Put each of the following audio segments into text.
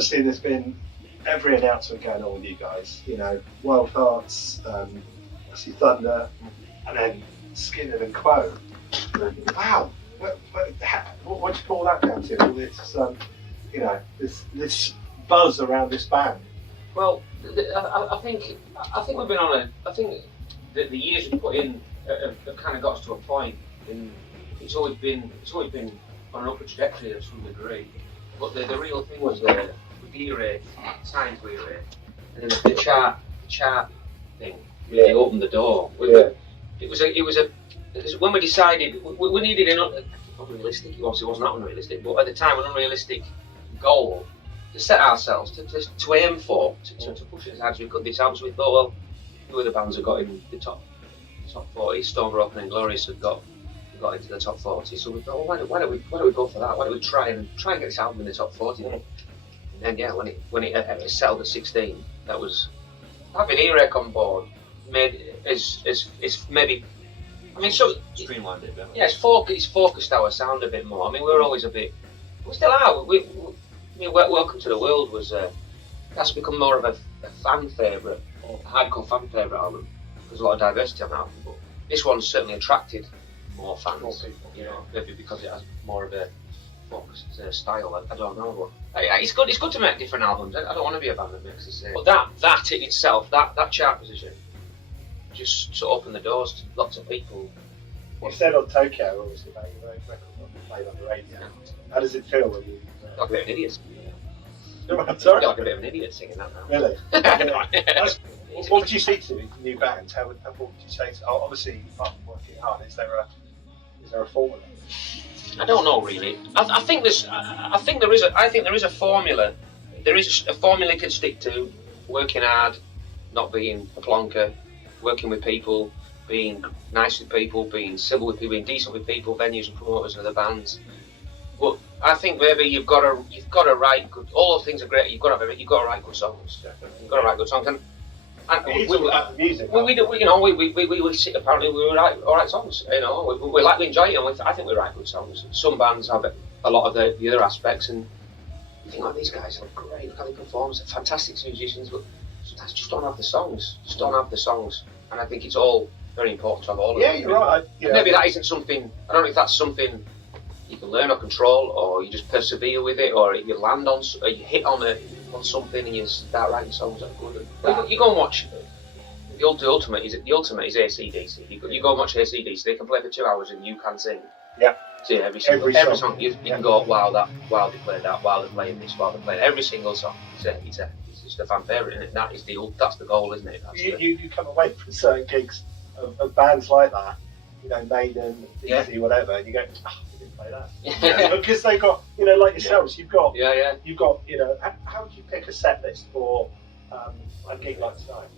obviously there's been every announcement going on with you guys. You know, Wild Hearts, obviously Thunder, and then Skinner and Quo. Wow, what do you call that down to? All this, you know, this buzz around this band. Well, I think we've been on a. I think that the years we've put in have kind of got us to a point, and it's always been on an upward trajectory to some degree. But the real thing was the gear rate, signed gear rate, and then the chart thing. Really opened the door. It was when we decided we needed an unrealistic. It obviously wasn't that unrealistic, but at the time an unrealistic goal to set ourselves to aim for, to push it as hard as we could this album. So we thought, well, who are the bands that got in the top 40? Stone Broken and Glorious had got into the top 40. So we thought, well, why don't we go for that? Why don't we try and get this album in the top 40? And then yeah, when it settled at 16, that was having E-Rec on board made is maybe. I mean, so streamlined it, yeah, it's focused our sound a bit more. I mean, we were always a bit. We still are. Welcome to the World was that's become more of a fan favourite, or a hardcore fan favourite album. There's a lot of diversity on that album, but this one's certainly attracted more fans. More people, you know, maybe because it has more of a focused style. I don't know, but it's good. It's good to make different albums. I don't want to be a band that makes the same. But that in itself, that chart position, just sort of opened the doors to lots of people. You said on Tokyo, obviously, about your own record played on the radio. How does it feel when you? Like a bit of an idiot. I'm sorry. Like a bit of an idiot singing that now. Really? What would you say to new bands? What would you say to? Obviously, apart from working hard, is there a formula? I don't know really. I think there is a formula. There is a formula you can stick to. Working hard, not being a plonker, working with people, being nice with people, being civil with people, being decent with people, venues and promoters and other bands. But I think maybe you've got to write good. All those things are great. You've got to write good songs. You've got to write good songs. And it's all about the music. We sit apparently we write all right songs. You know, we enjoy it, and I think we write good songs. Some bands have a lot of the other aspects, and you think, oh, these guys are great. Look how they perform. They're fantastic musicians, but sometimes just don't have the songs. And I think it's all very important to have all of them. Yeah, you're right. Maybe that isn't something. I don't know if that's something you can learn or control, or you just persevere with it, or you land on, or you hit on something and you start writing songs that are good. You go and watch. The ultimate is AC/DC. You go and watch AC/DC. They can play for 2 hours and you can sing. Yeah. See every song. You can go, wow, they played that. Wow, they're playing this. Wow, they're playing every single song. It's just a fan favourite, isn't it? That's the goal, isn't it? You come away from certain gigs of bands like that, you know, Maiden, DC, whatever, and you go, play that. Yeah. Because they got, you know, like yourselves, you've got, you know, how would you pick a set list for a gig like tonight?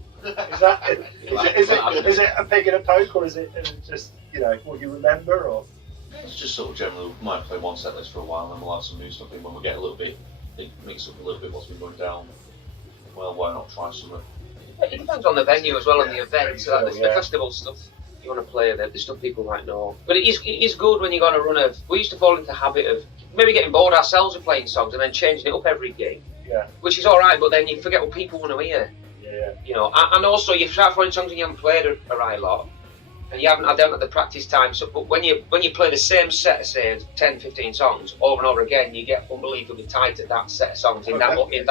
Is it a pig and a poke, or is it just, you know, what you remember, or? It's just sort of generally, we might play one set list for a while, and then we'll have some new stuff in when we get a little bit, mix up a little bit what's been going down. Well, why not try some? It depends on the venue as well, and the event. So the festival stuff, you want to play the stuff people might know. But it is good when you're going to run we used to fall into the habit of maybe getting bored ourselves of playing songs and then changing it up every gig. Yeah. Which is alright, but then you forget what people want to hear. Yeah. You know, and also you start playing songs and you haven't played a right lot. And you haven't had the practice time, so but when you play the same set of, say, 10, 15 songs over and over again, you get unbelievably tight at that set of songs in that order. It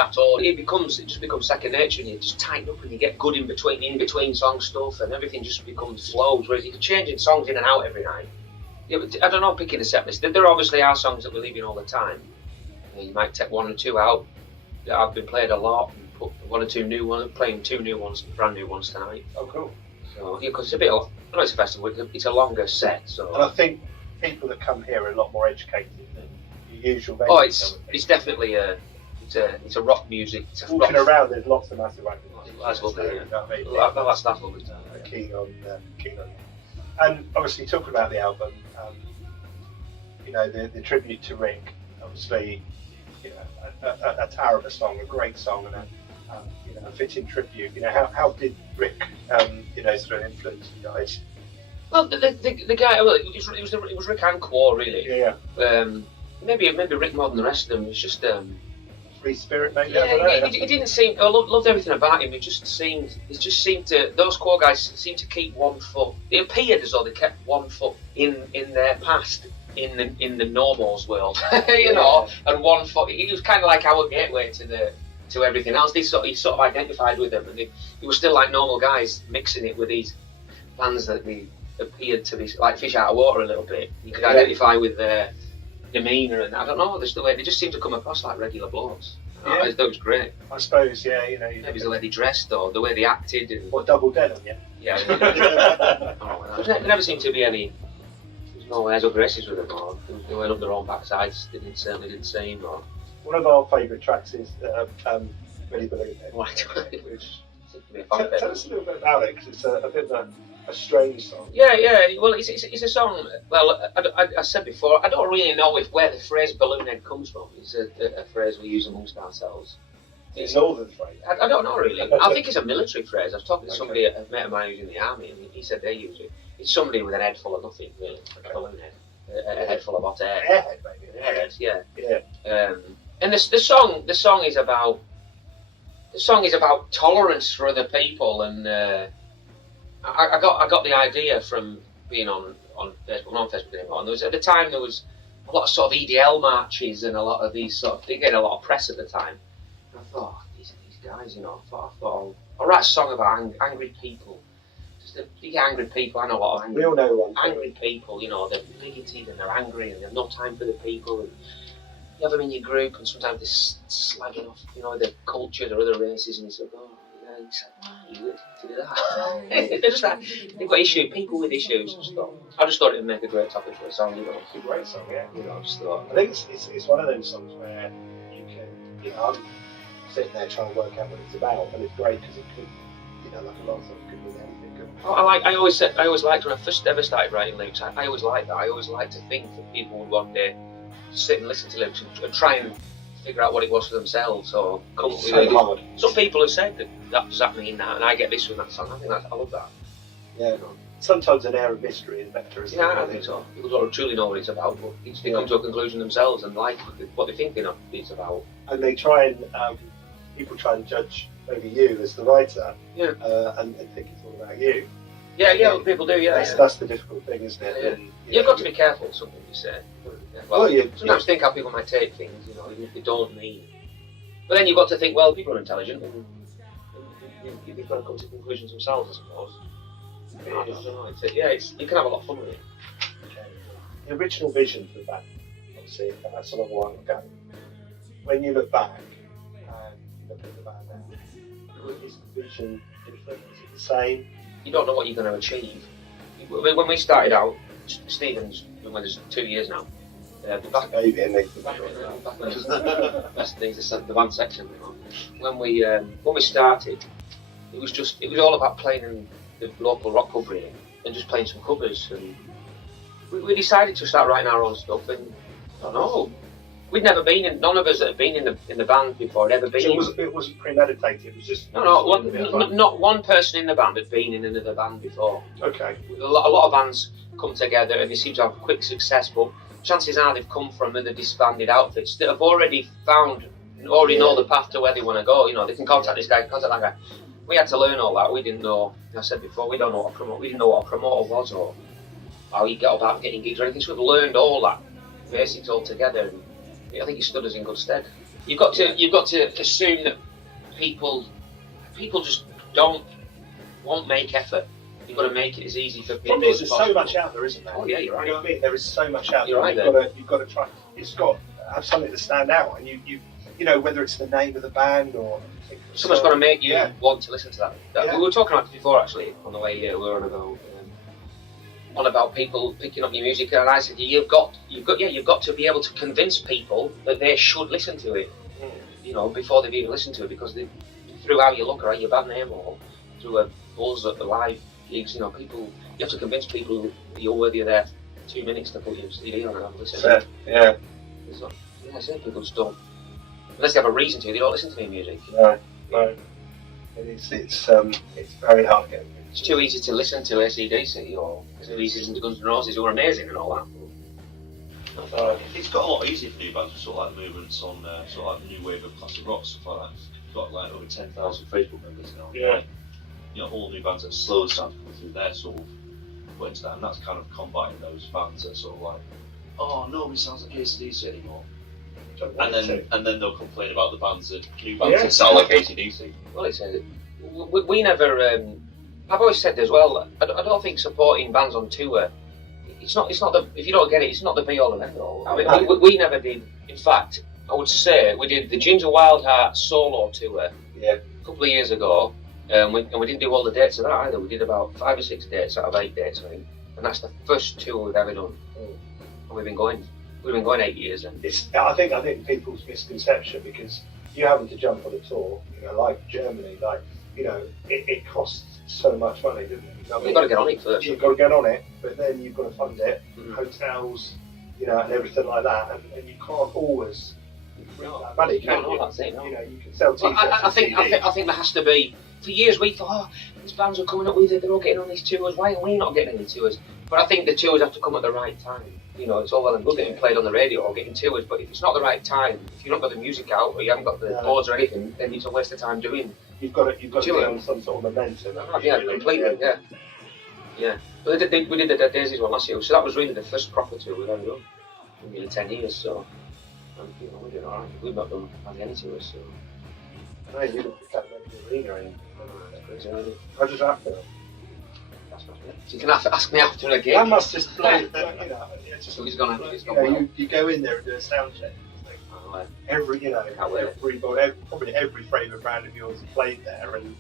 just becomes second nature, and you just tighten up and you get good in between song stuff, and everything just becomes flows. Whereas if you're changing songs in and out every night, I don't know, picking a set list. There obviously are songs that we're leaving all the time. You might take one or two out that have been played a lot, and put one or two new ones, playing 2 new ones, brand new ones tonight. Oh, cool. So because it's a bit of. I know it's a festival, it's a longer set, so... And I think people that come here are a lot more educated than your usual venues. Oh, it's definitely it's a rock music. Walking around, there's lots of massive records. That's lovely, yeah. That's lovely. Keen on it. And obviously, talking about the album, you know, the tribute to Rick, obviously, you know, a tower of a song, a great song, and a fitting tribute. You know, how did Rick, you know, sort of influence you guys? Well, the guy, well, it was Rick and Quo, really. Yeah. Maybe Rick more than the rest of them. It's just free spirit, maybe. Yeah, I don't know. he didn't seem. I loved everything about him. It just seemed to. Those core guys seemed to keep one foot. It appeared as though they kept one foot in their past, in the normals world, you know, and one foot. It was kind of like our gateway to everything else. He sort of identified with them, and they were still like normal guys mixing it with these bands that they appeared to be like fish out of water a little bit. You could identify with their demeanour, and I don't know, just the way they just seemed to come across like regular blokes. That was great. I suppose, you know. Maybe it's the way they dressed or the way they acted. Or double dead on you. Yeah. There never seemed to be any. There's no airs or graces with them, or they went up their own backsides. Certainly didn't seem. Or one of our favourite tracks is Really Believe It. Right. Which Tell us a little bit about it, because it's a bit of a strange song. Yeah. Well, it's a song. Well, I said before, I don't really know where the phrase balloon head comes from. It's a phrase we use amongst ourselves. It's a northern phrase. I don't know really. I think it's a military phrase. I was talking to somebody, a mate of mine who's in the army, and he said they use it. It's somebody with an head full of nothing, really, like a balloon head, a head full of hot air. Airhead, maybe. Airhead, yeah. And the song is about. The song is about tolerance for other people, and I got the idea from being on Facebook, not on Facebook anymore. And at the time there was a lot of sort of EDL marches and a lot of these sort of, they get a lot of press at the time. And I thought, these guys, you know, I thought I'll write a song about angry people. Just the angry people. I know a lot of angry. We all know one. Angry people, you know, they're bigoted and they're angry and they have no time for the people. And you have them in your group, and sometimes they're slagging off, you know, the culture or other races, and you say, oh, yeah, you say, why are you to do that? They're just like, they've got issues, people with issues and stuff. I just thought it would make a great topic for a song, you know. It's a great song, yeah. You know, I just thought. I think it's one of those songs where you can, you know, I'm sitting there trying to work out what it's about, and it's great because it could, you know, like a lot of songs could mean anything. I always liked when I first ever started writing lyrics. I always liked that. I always liked to think that people would one day sit and listen to lyrics and try and figure out what it was for themselves, or come up with it. Some people have said that does that mean that, and I get this from that song. I love that. Yeah. You know. Sometimes an air of mystery is better, isn't it? Yeah, I think so. People don't truly know what it's about, but they come to a conclusion themselves and like what they think it's about. And they try and people try and judge maybe you as the writer, and think it's all about you. Yeah, people do. That's the difficult thing, isn't it? Yeah. And, You've got to be careful with something you say. Well, sometimes think how people might take things, you know, even if they don't mean. But then you've got to think, well, people are intelligent, and you've got to come to conclusions themselves, I suppose. I don't know. You can have a lot of fun with it. The original vision for the band, obviously, that's a long while ago. When you look back and you look at the band now, is the vision different? Is it the same? You don't know what you're going to achieve. When we started out, Stephen's been with us 2 years now. Back in the band section. When we started, it was all about playing in the local rock pub really, and just playing some covers. And we decided to start writing our own stuff. And I don't know, none of us that had been in the band before had ever been. It wasn't premeditated. It was just not one person in the band had been in another band before. Okay. A lot of bands come together and they seem to have quick success, but chances are they've come from other disbanded outfits that have already know the path to where they want to go. You know, they can contact this guy, contact that guy. We had to learn all that. We didn't know. I said before, we didn't know what a promoter was or how you get about getting gigs or anything. So we've learned all that basics all together. And I think it stood us in good stead. You've got to assume that people just won't make effort. You've got to make it as easy for people as possible. There's so much out there, isn't there? Oh yeah, you're right. You know what I mean? There is so much out there. You're right. You've got to try. It's got to have something to stand out, and you know, whether it's the name of the band or someone's got to make you want to listen to that. Yeah. We were talking about it before actually on the way here. We were on about people picking up your music, and I said you've got to be able to convince people that they should listen to it. You know, before they've even listened to it, because through how you look or your band name or through a buzz at the live gigs, you know, you have to convince people that you're worthy of their 2 minutes to put your CD on and have a listen. Yeah. I say people just don't, unless they have a reason to, they don't listen to new music. No. It's very hard to get. It's too easy to listen to AC/DC or it's too easy to listen to Guns N' Roses, who are amazing and all that. It's got a lot easier for new bands with sort of like movements on sort of like new wave of classic rock stuff like that. It's got like over 10,000 Facebook members now. Yeah. You know, all new bands that slowly start to come through, they're sort of put into that, and that's kind of combating those bands that sort of like, oh, nobody sounds like AC/DC anymore. And then they'll complain about the bands that new bands that sound like AC/DC. Well, it's we never. I've always said as well. I don't think supporting bands on tour. It's not the. If you don't get it, it's not the be all and end all. I mean, we never did. In fact, I would say we did the Ginger Wildheart solo tour. Yeah. A couple of years ago, and we didn't do all the dates of that either. We did about 5 or 6 dates out of 8 dates, I think. And that's the first tour we've ever done. And we've been going 8 years. And I think people's misconception, because you having to jump on a tour, you know, like Germany, like, you know, it costs so much money, doesn't it? You've got to get on it first. You've got to get on it, but then you've got to fund it, hotels, you know, and everything like that, and you can't always bring that money, can you? That's it, no. You know, you can sell t-shirts. I think there has to be. For years we thought, these bands are coming up with it, they're all getting on these tours, why are we not getting any tours? But I think the tours have to come at the right time. You know, it's all well and good getting played on the radio or getting tours, but if it's not the right time, if you've not got the music out or you haven't got the boards or anything, then it's a waste of time doing. You've got to be on some sort of momentum. Completely. Yeah. But we did the Dead Daisies one last year, so that was really the first proper tour we've ever done in nearly 10 years. So, you know, we're doing alright. We've not done hardly any tours. So. No, you look at the arena and I just have to. You can have to ask me after a gig. That must just blow. You know, it's just, he's gone you go in there and do a sound check. Probably every favourite band of yours has played there, and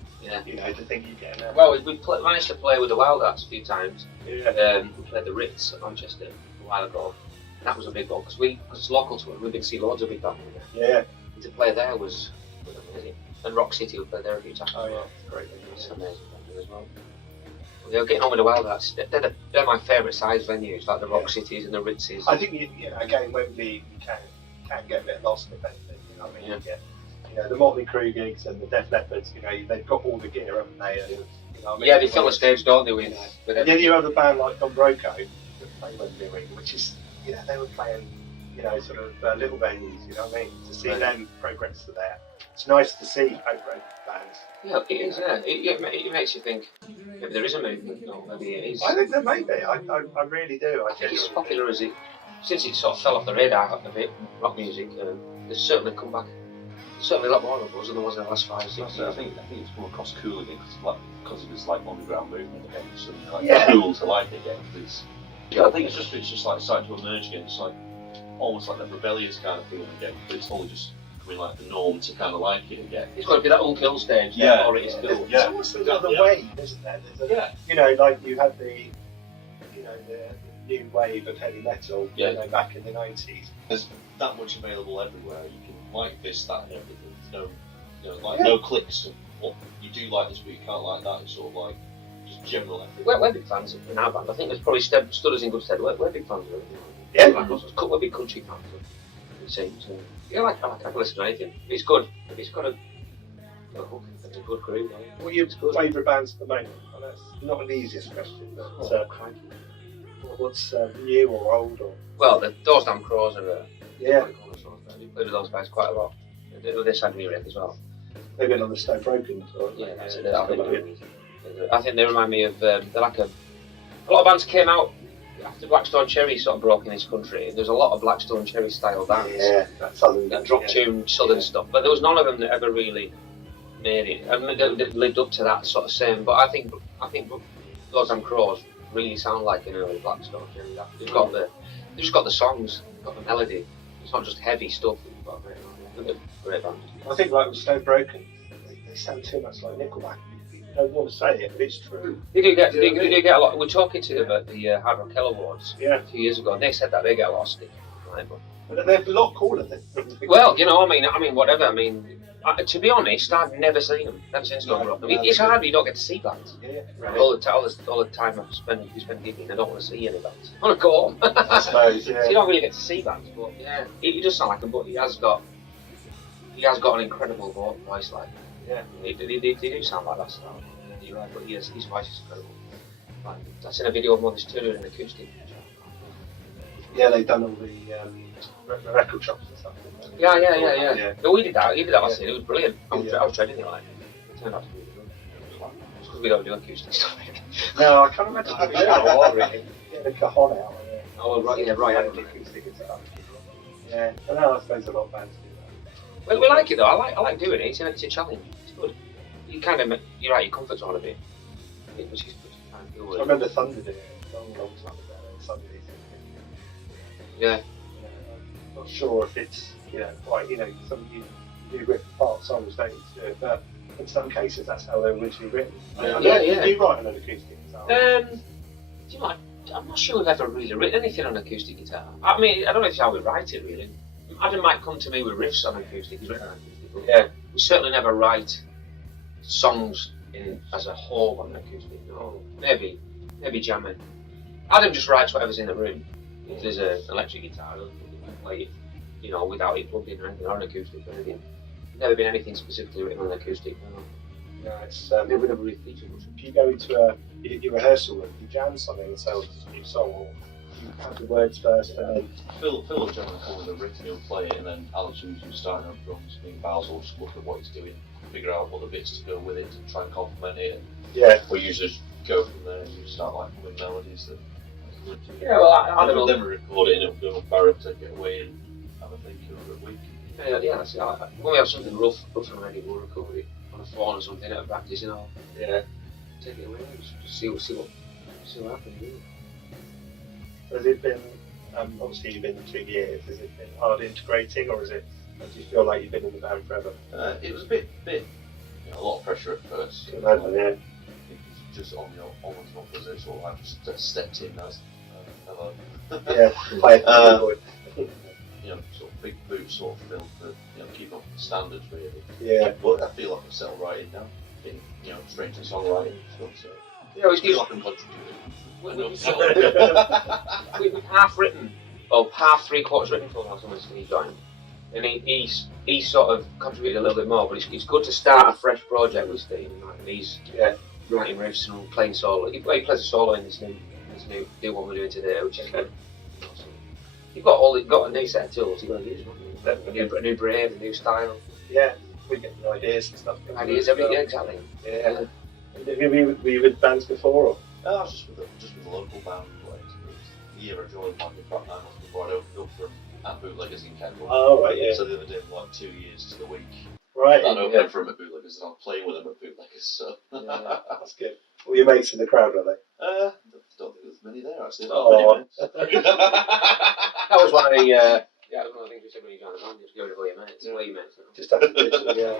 you know, to think you get in there. Well, we managed to play with the Wild Arts a few times. Yeah. We played the Ritz at Manchester a while ago, and that was a big one because it's local to us. We did see loads of big bands there. Yeah. And to play there was amazing. And Rock City, we played there a few times. Oh yeah, great. It's amazing as well. They're getting on with the Wild Arts. They're my favourite size venues, like the Rock Cities and the Ritzes. I think again, Wembley can get a bit lost if anything. You know what I mean? Yeah. You know, the Motley Crue gigs and the Def Leppards. You know, they've got all the gear, haven't they? And, you know what I mean? Yeah, they fill the stage, don't they? With and then you have a band like Don Broco that play Wembley Arena, which is, you know, they were playing, you know, sort of little venues. You know what I mean? To see them progress to there. It's nice to see home-grown bands. Yeah, it is. Yeah, it makes you think maybe there is a movement. No, maybe it is. I think there may be. I really do. I think it's popular as it since it sort of fell off the radar a bit. Rock music, there's certainly come back. There's certainly a lot more of us than there was in the last 5 or 6 years. I think it's come across cool again because it was like underground movement again. It's like cool to like it again. I think it's just like starting to emerge again. It's like almost like that rebellious kind of feeling again. But it's only just like the norm to kind of like it again. It's got to be that unkill stage, or it is cool. There's almost another wave, isn't there? You know, like you had the new wave of heavy metal, you know, back in the 90s. There's that much available everywhere. You can like this, that, and everything. There's no clicks to what you do like this, but you can't like that. It's sort of like just general everything. We're big fans in our band. I think there's probably stood us in good stead. We're big fans of it. We're big country fans. It seems. Yeah, I can listen to anything. It's good. It's got a hook. It's a good groove. What are your favourite bands at the moment? Well, that's not an easiest question, but what's new or old? Or well, those Damn Crows are we played with those guys quite a lot. They sang Chinery as well. They've been on the Stone Broken tour. Yeah, that's it. I think they remind me of they're like a lot of bands came out after Blackstone Cherry sort of broke in this country. There's a lot of Blackstone Cherry style bands. Yeah, that's southern. That drop tune southern stuff, but there was none of them that ever really made it. I mean, they lived up to that sort of same. But I think those Damn Crows really sound like an early Blackstone Cherry. They've just got the songs, got the melody. It's not just heavy stuff. They're great band. I think like with Stone Broken, they sound too much like Nickelback. I don't want to say it, but it's true. They do get a lot. We're talking to them at the Hard Rock Hell Awards a few years ago, and they said that they get a lot of stick. Right, but they're a lot cooler than. Well, you know, I mean, whatever. I mean, to be honest, I've never seen them. Never seen Stone Broken. I mean, it's hard when you don't get to see bands. Yeah. Right. All the time I spend gigging, I don't want to see any bands. I want to go home. I suppose. Yeah. So you don't really get to see bands, but yeah, he does sound like him, but he has got an incredible voice, like. Yeah. They do sound like that style. You're right, but his voice is incredible. Like, I've seen a video of him on this tour in an acoustic. Yeah, they've done all the record shops and stuff. Yeah. No, we did that. He did that last year. It was brilliant. I was dreading it. Like, it turned out to be really good. It's because we don't do acoustic stuff. No, I can't remember. I get the cajon out. Oh, right. Yeah, right. Acoustic guitar. Yeah, but no, I suppose a lot of bands do that. Well, we like it though. I like doing it. It's a challenge. It's good. You kind of, you're out your comfort zone a bit. Which is kind of good. I remember Thunder did it a long time ago. Thunder did it. Yeah. I'm not sure if it's quite some you do rip apart songs, don't you? To do it, but in some cases that's how they're originally written. Yeah. Do you write on an acoustic guitar? Do you know? I'm not sure we've ever really written anything on acoustic guitar. I mean, I don't know if it's how we write it really. Adam might come to me with riffs on acoustic. He's written on acoustic, but yeah, we certainly never write songs as a whole on acoustic. No, maybe jamming. Adam just writes whatever's in the room. If there's an electric guitar, he'll play it, without it plugged in or anything, or an acoustic or anything. Never been anything specifically written on acoustic. No. No, it's never really featured much. If you go into your rehearsal room, you jam something and say, "This is a new song," or you have the words first and then. Phil will generally come with a riff and he'll play it, and then Alex, who's starting on drums, me and Bowles will just look at what he's doing, figure out what the bits to go with it, and try and complement it. And we usually just go from there and you start like pulling melodies that. Yeah, well, I don't know. Then we record it and it'll go on Barrett to get away and have a think over a week. Yeah, that's it. When we have something rough and ready, we'll record it on a phone or something at a practice, Yeah. Take it away, just see what happens. Really. Has it been? Obviously, you've been 2 years. Has it been hard integrating, or do you feel like you've been in the band forever? It was a bit, a lot of pressure at first. I can imagine, yeah. It's just on your almost not as it sort of I just stepped in as hello. Play sort of big boots sort of filled to keep up the standards really. Yeah. But I feel like I'm settled right in now. Being straight to songwriting and stuff. So yeah, I feel like I'm contributing. We've half written, half 3/4 written for us when he joined, and he's sort of contributed a little bit more. But it's good to start a fresh project with Steve, and he's writing riffs and playing solo. He plays a solo in this new one we're doing today, which is good. Awesome. You've got a new set of tools. You've got to use them. A new braid, a new style. Yeah, we get new ideas and stuff. Ideas every year, exactly. Yeah. Have you been with bands before? Or? I was just with a local band. Like, the year I joined like about 9 months before I opened up from at Bootleggers in Kendal. Oh right, yeah. So the other day, like 2 years to the week. Right. I opened up from at Bootleggers and I'm playing with them at Bootleggers. So that's good. All your mates in the crowd, are they? I don't think there's many there actually. Oh. That was one of the. Yeah, one of the things we said when you joined the band. Just go to all your mates. All your mates. Just have to do it. Yeah.